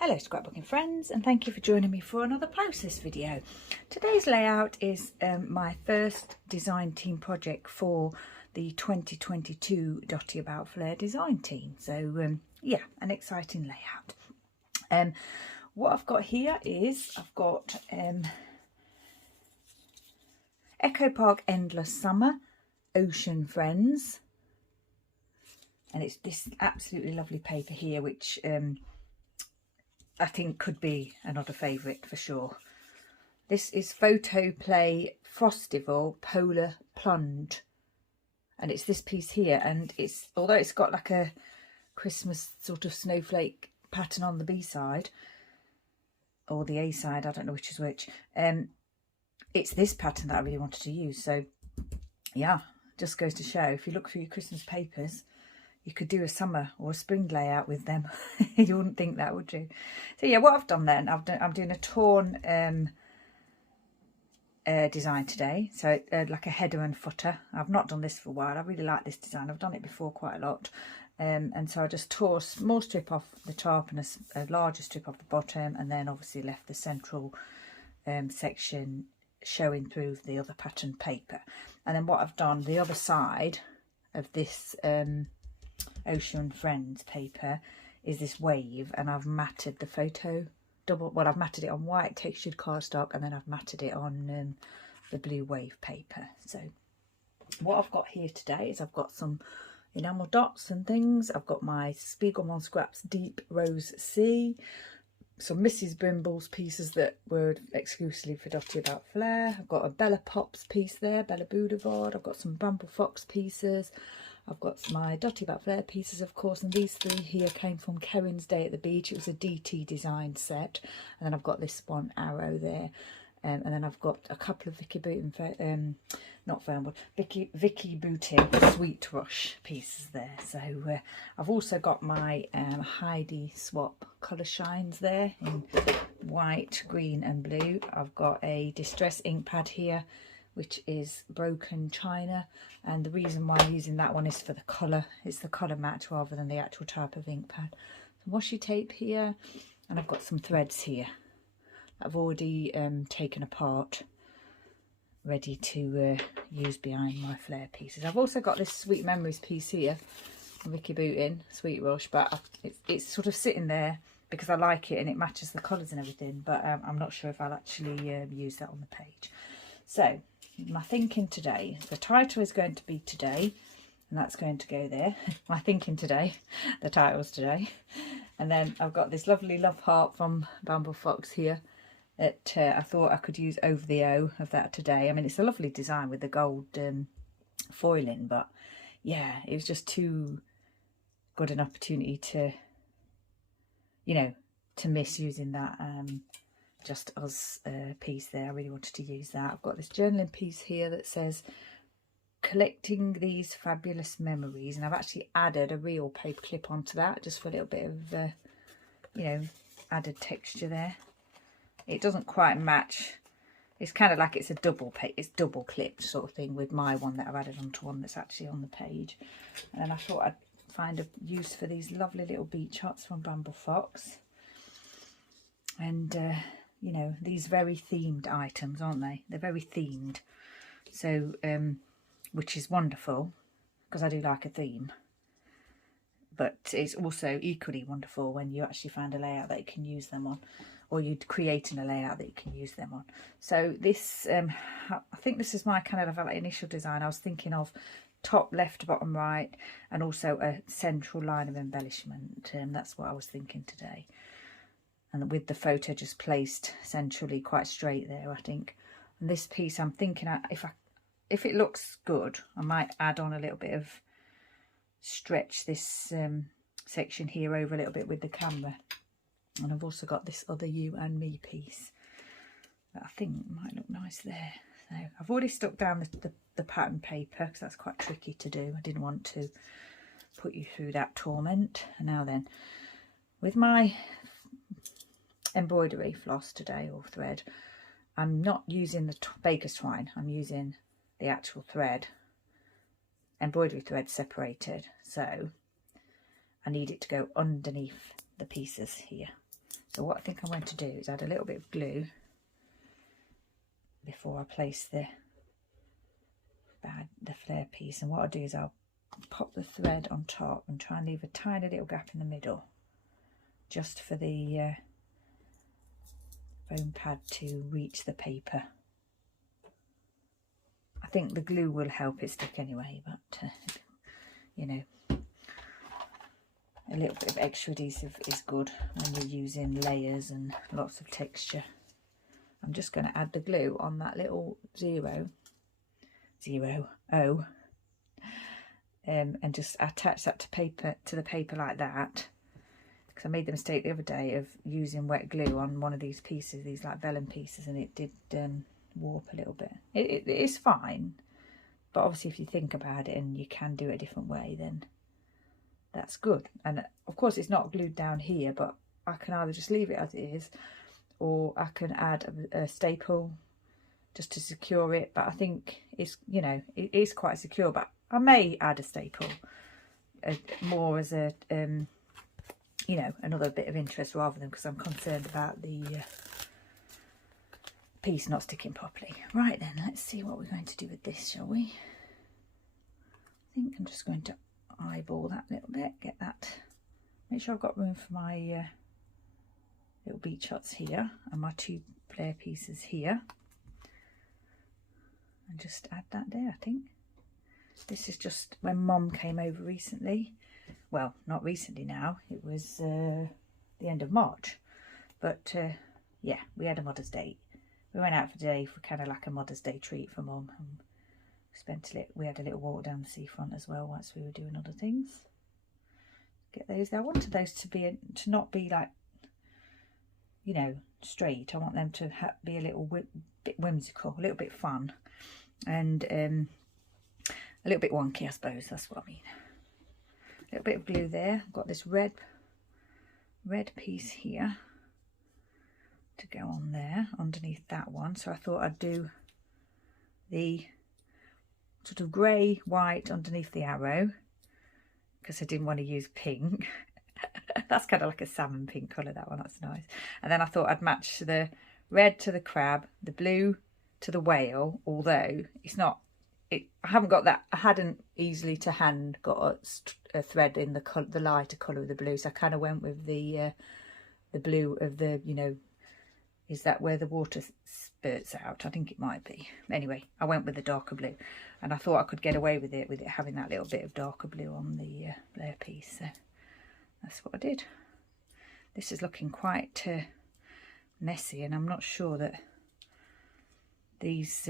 Hello scrapbooking friends, and thank you for joining me for another process video. Today's layout is my first design team project for the 2022 Dotty About Flair design team. So yeah, an exciting layout. What I've got here is I've got Echo Park Endless Summer Ocean Friends, and it's this absolutely lovely paper here, which I think could be another favourite for sure. This is PhotoPlay Frostival Polar Plunge, and it's this piece here, and it's, although it's got like a Christmas sort of snowflake pattern on the B side or the A side, I don't know which is which, it's this pattern that I really wanted to use. So yeah, just goes to show, if you look for your Christmas papers, you could do a summer or a spring layout with them. You wouldn't think that, would you? So yeah, what I've done then, I'm doing a torn design today. So like a header and footer. I've not done this for a while. I really like this design. I've done it before quite a lot. And so I just tore a small strip off the top and a larger strip off the bottom, and then obviously left the central section showing through the other pattern paper. And then what I've done, the other side of this Ocean Friends paper is this wave, and I've matted the photo I've matted it on white textured cardstock, and then I've matted it on the blue wave paper. So what I've got here today is I've got some enamel dots and things. I've got my Spiegelman Scraps Deep Rose Sea, some Mrs. Brimble's pieces that were exclusively for Dotty About Flair. I've got a Bella Pops piece there, Bvld. I've got some Bramble Fox pieces. I've got my Dotty About Flair pieces, of course, and these three here came from Kerryn's Day at the Beach. It was a DT design set. And then I've got this one arrow there. And then I've got a couple of Vicki Boutin, not Vellum, Vicki Boutin Sweet Rush pieces there. So I've also got my Heidi Swap colour shines there in white, green and blue. I've got a Distress ink pad here, which is Broken China, and the reason why I'm using that one is for the colour. It's the colour match rather than the actual type of ink pad. Some washi tape here, and I've got some threads here I've already taken apart, ready to use behind my Flair pieces. I've also got this Sweet Memories piece here from Vicki Boutin Sweet Rush, but it's sort of sitting there because I like it and it matches the colours and everything, but I'm not sure if I'll actually use that on the page. So my thinking today, the title is going to be Today, and that's going to go there. My thinking today, the title's Today. And then I've got this lovely love heart from Bramble Fox here that I thought I could use over the O of that today. I mean, it's a lovely design with the gold foiling, but yeah, it was just too good an opportunity to, you know, to miss using that just as a piece there. I really wanted to use that. I've got this journaling piece here that says collecting these fabulous memories, and I've actually added a real paper clip onto that just for a little bit of you know, added texture there. It doesn't quite match. It's kind of like it's a it's double clipped sort of thing with my one that I've added onto one that's actually on the page. And then I thought I'd find a use for these lovely little beach huts from Bramble Fox. And you know, these very themed items, aren't they? They're very themed. So which is wonderful because I do like a theme. But it's also equally wonderful when you actually find a layout that you can use them on, or you're creating a layout that you can use them on. So this, I think this is my kind of like initial design. I was thinking of top left, bottom right, and also a central line of embellishment. That's what I was thinking today. And with the photo just placed centrally quite straight there, I think. And this piece, I'm thinking if it looks good, I might add on a little bit of stretch this section here over a little bit with the camera. And I've also got this other You and Me piece that I think might look nice there. So I've already stuck down the pattern paper because that's quite tricky to do. I didn't want to put you through that torment. And now then, with my embroidery floss today, or thread, I'm not using the baker's twine. I'm using the actual thread, embroidery thread separated. So I need it to go underneath the pieces here. So what I think I'm going to do is add a little bit of glue before I place the Flair piece. And what I'll do is I'll pop the thread on top and try and leave a tiny little gap in the middle, just for the foam pad to reach the paper. I think the glue will help it stick anyway, but you know, a little bit of extra adhesive is good when you're using layers and lots of texture. I'm just going to add the glue on that little 0 and just attach that to the paper like that, because I made the mistake the other day of using wet glue on one of these pieces, these like vellum pieces, and it did warp a little bit. It is fine, but obviously if you think about it and you can do it a different way, then that's good. And of course it's not glued down here, but I can either just leave it as it is, or I can add a staple just to secure it. But I think it's, you know, it is quite secure, but I may add a staple more as a you know, another bit of interest, rather than because I'm concerned about the piece not sticking properly. Right then, let's see what we're going to do with this, shall we? I think I'm just going to eyeball that little bit, get that, make sure I've got room for my little beach huts here and my 2 Flair pieces here, and just add that there. I think this is just when Mom came over recently. Well, not recently now, it was the end of March, but yeah, we had a Mother's Day. We went out for the day for kind of like a Mother's Day treat for Mum, and we had a little walk down the seafront as well once we were doing other things. Get those there. I wanted those to not be like, you know, straight. I want them to be a little bit whimsical, a little bit fun, and a little bit wonky, I suppose. That's what I mean. A little bit of glue there. I've got this red piece here to go on there underneath that one. So I thought I'd do the sort of grey white underneath the arrow, because I didn't want to use pink. That's kind of like a salmon pink colour, that one. That's nice. And then I thought I'd match the red to the crab, the blue to the whale, although it's not, I haven't got that, I hadn't easily to hand got a thread in the lighter colour of the blue, so I kind of went with the blue of the, you know, is that where the water spurts out? I think it might be. Anyway, I went with the darker blue, and I thought I could get away with it having that little bit of darker blue on the Flair piece. So that's what I did. This is looking quite messy, and I'm not sure that these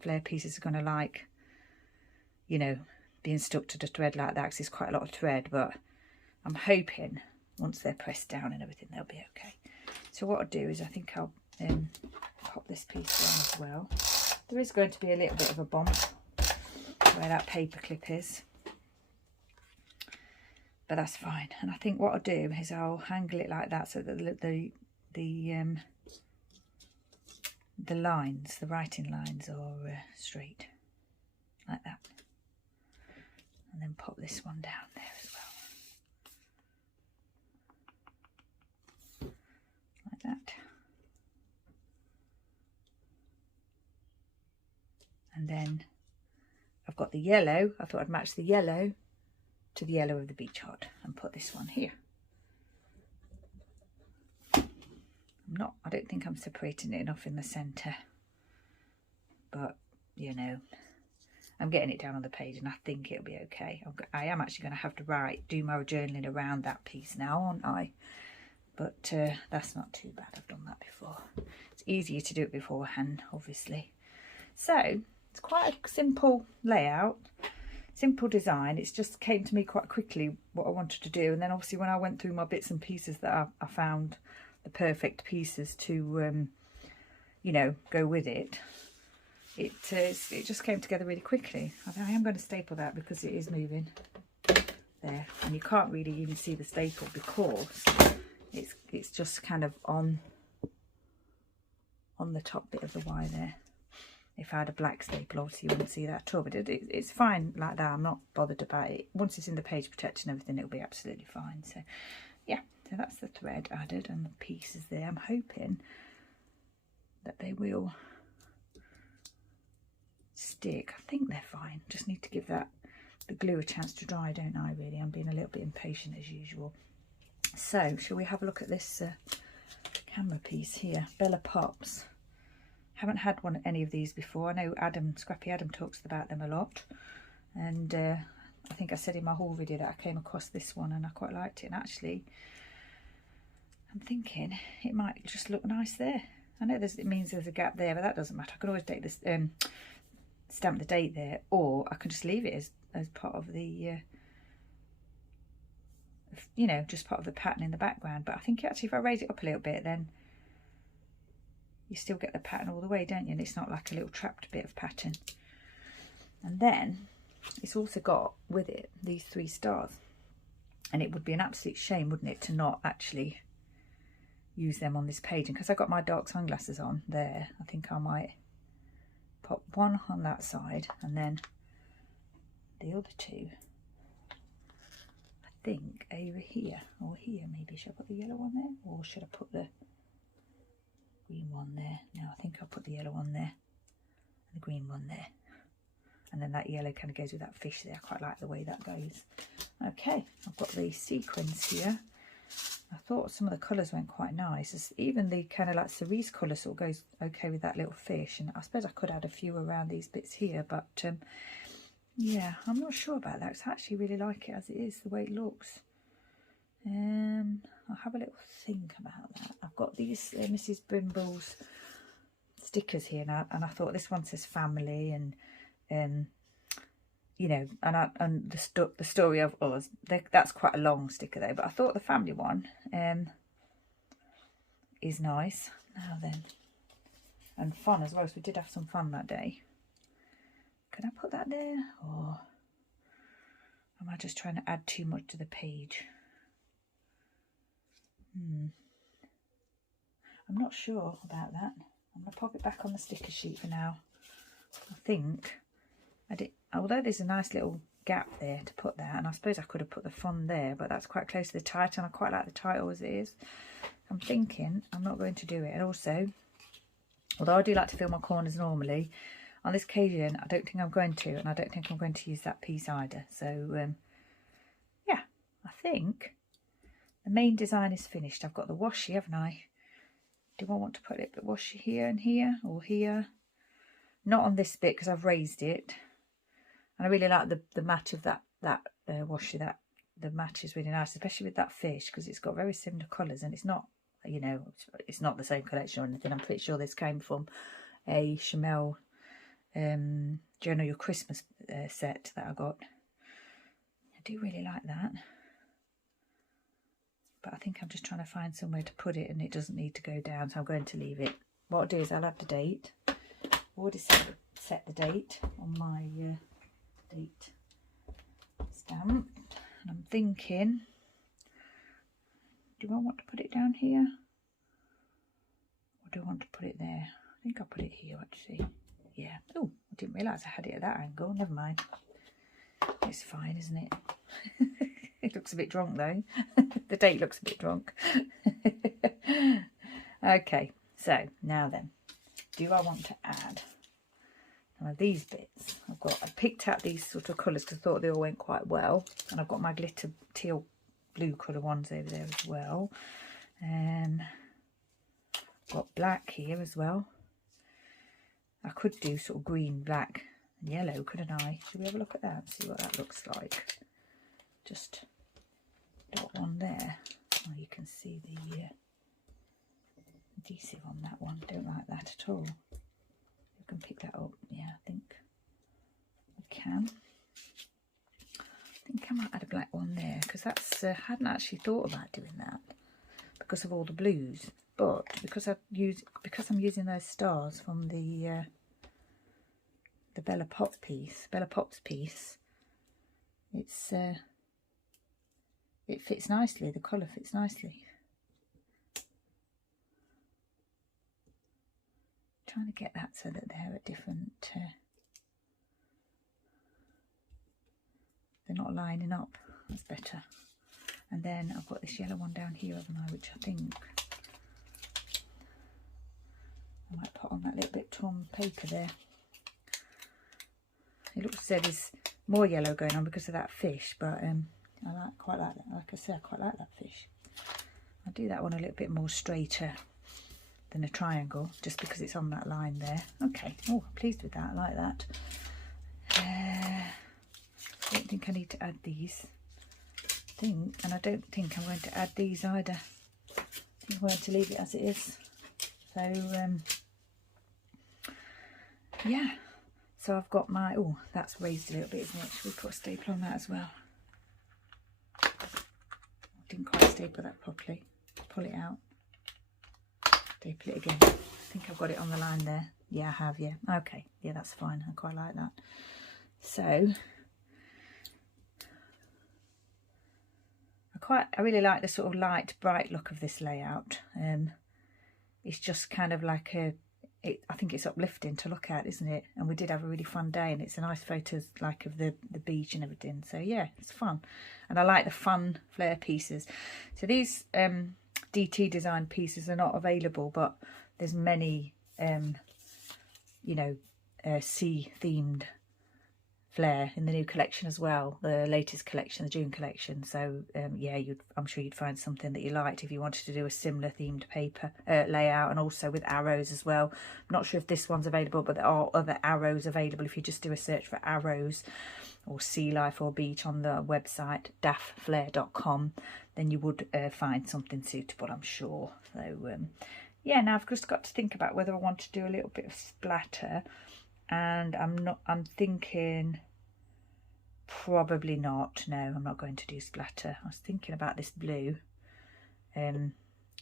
Flair pieces are going to like, you know, being stuck to the thread like that, because it's quite a lot of thread, but I'm hoping once they're pressed down and everything, they'll be okay. So what I'll do is I think I'll pop this piece down as well. There is going to be a little bit of a bump where that paper clip is, but that's fine. And I think what I'll do is I'll angle it like that so that the lines, the writing lines, are straight like that, and then pop this one down there as well, like that. And then I've got the yellow. I thought I'd match the yellow to the yellow of the beach hut and put this one here. I don't think I'm separating it enough in the centre, but you know, I'm getting it down on the page and I think it'll be okay. I am actually going to have to do my journaling around that piece now, aren't I? But that's not too bad. I've done that before. It's easier to do it beforehand, obviously. So it's quite a simple layout, simple design. It's just came to me quite quickly what I wanted to do, and then obviously when I went through my bits and pieces that I found the perfect pieces to you know, go with it, it just came together really quickly. I am going to staple that because it is moving there, and you can't really even see the staple because it's just kind of on the top bit of the Y there. If I had a black staple, obviously you wouldn't see that at all, but it's fine like that. I'm not bothered about it. Once it's in the page protection and everything, it'll be absolutely fine. So yeah, So that's the thread added and the pieces there. I'm hoping that they will stick. I think they're fine. Just need to give the glue a chance to dry, don't I, really? I'm being a little bit impatient as usual. So, shall we have a look at this camera piece here? Bella Pops. Haven't had any of these before. I know Scrappy Adam talks about them a lot. And I think I said in my haul video that I came across this one and I quite liked it. And actually, I'm thinking it might just look nice there. I know it means there's a gap there, but that doesn't matter. I can always take this, stamp the date there, or I can just leave it as part of the, you know, just part of the pattern in the background. But I think actually if I raise it up a little bit, then you still get the pattern all the way, don't you? And it's not like a little trapped bit of pattern. And then it's also got with it these 3 stars. And it would be an absolute shame, wouldn't it, to not actually use them on this page. And because I got my dark sunglasses on there, I think I might pop one on that side and then the other 2, I think, over here or here maybe. Should I put the yellow one there, or should I put the green one there? No, I think I'll put the yellow one there and the green one there. And then that yellow kind of goes with that fish there. I quite like the way that goes. Okay, I've got the sequins here. I thought some of the colours went quite nice. It's even the kind of like cerise colour sort of goes okay with that little fish. And I suppose I could add a few around these bits here. But yeah, I'm not sure about that, because I actually really like it as it is, the way it looks. I'll have a little think about that. I've got these Mrs. Brimble's stickers here now. And I thought this one says family and you know, and the story of us. That's quite a long sticker though, but I thought the family one is nice. Now then, and fun as well. So we did have some fun that day. Can I put that there, or am I just trying to add too much to the page? I'm not sure about that. I'm gonna pop it back on the sticker sheet for now. I think I did, although there's a nice little gap there to put that, and I suppose I could have put the fun there, but that's quite close to the title, and I quite like the title as it is. I'm thinking I'm not going to do it. And also, although I do like to fill my corners normally, on this occasion I don't think I'm going to, and I don't think I'm going to use that piece either. So yeah, I think the main design is finished. I've got the washi, haven't I? Do I want to put it washi here and here, or here? Not on this bit because I've raised it. And I really like the match of that washi. The match is really nice, especially with that fish, because it's got very similar colours, and it's not, you know, it's not the same collection or anything. I'm pretty sure this came from a Chamel Journal Your Christmas set that I got. I do really like that, but I think I'm just trying to find somewhere to put it, and it doesn't need to go down, so I'm going to leave it. What I'll do is I'll add the date. I've already set the date on my date stamp, and I'm thinking, do I want to put it down here, or do I want to put it there? I think I'll put it here actually. Yeah. Oh, I didn't realise I had it at that angle. Never mind. It's fine, isn't it? It looks a bit drunk though. The date looks a bit drunk. Okay, so now then, do I want to add some of these bits? I picked out these sort of colours because I thought they all went quite well, and I've got my glitter teal blue colour ones over there as well. Got black here as well. I could do sort of green, black and yellow, couldn't I? Should we have a look at that and see what that looks like? Just dot one there. Oh, you can see the adhesive on that one. Don't like that at all. You can pick that up. Yeah, I think we can. I think I might add a black one there, because that's I hadn't actually thought about doing that because of all the blues. But because I'm using those stars from the Bella Pops piece, it's it fits nicely. The colour fits nicely. Trying to get that so that they're at different. They're not lining up. That's better. And then I've got this yellow one down here, haven't I, which I think I might put on that little bit torn paper there. It looks as though there's more yellow going on because of that fish, but I quite like that. Like I said, I quite like that fish. I'll do that one a little bit more straighter than a triangle, just because it's on that line there. Okay, oh, I'm pleased with that. I like that. I don't think I need to add these. And I don't think I'm going to add these either. I think I'm going to leave it as it is. So yeah, so I've got my, oh, that's raised a little bit, isn't it? Should we put a staple on that as well? Didn't quite staple that properly. Pull it out, staple it again. I think I've got it on the line there. Yeah, I have. Yeah, okay, yeah, that's fine. I quite like that. So I really like the sort of light, bright look of this layout. It's just kind of like I think it's uplifting to look at, isn't it? And we did have a really fun day, and it's a nice photos like of the beach and everything. So yeah, it's fun, and I like the fun Flair pieces. So these DT design pieces are not available, but there's many you know, sea themed Flair in the new collection as well, the latest collection, the June collection. So yeah, I'm sure you'd find something that you liked if you wanted to do a similar themed paper layout, and also with arrows as well. I'm not sure if this one's available, but there are other arrows available. If you just do a search for arrows or sea life or beach on the website dafflair.com, then you would find something suitable, I'm sure. So yeah, now I've just got to think about whether I want to do a little bit of splatter, and I'm thinking probably not. No, I'm not going to do splatter. I was thinking about this blue, you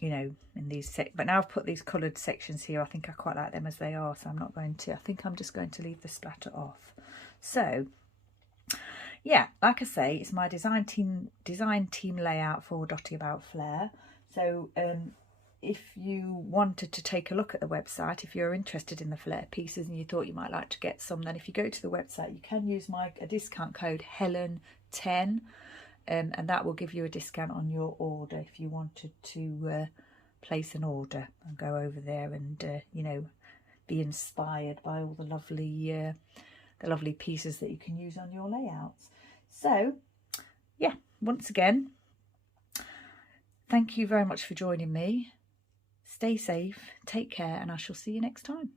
know, in these but now I've put these coloured sections here. I think I quite like them as they are, so I'm not going to. I think I'm just going to leave the splatter off. So yeah, like I say, it's my design team layout for Dotty About Flair. So if you wanted to take a look at the website, if you're interested in the Flair pieces and you thought you might like to get some, then if you go to the website, you can use a discount code Helen10, and that will give you a discount on your order if you wanted to place an order and go over there and you know, be inspired by all the lovely pieces that you can use on your layouts. So yeah, once again, thank you very much for joining me. Stay safe, take care, and I shall see you next time.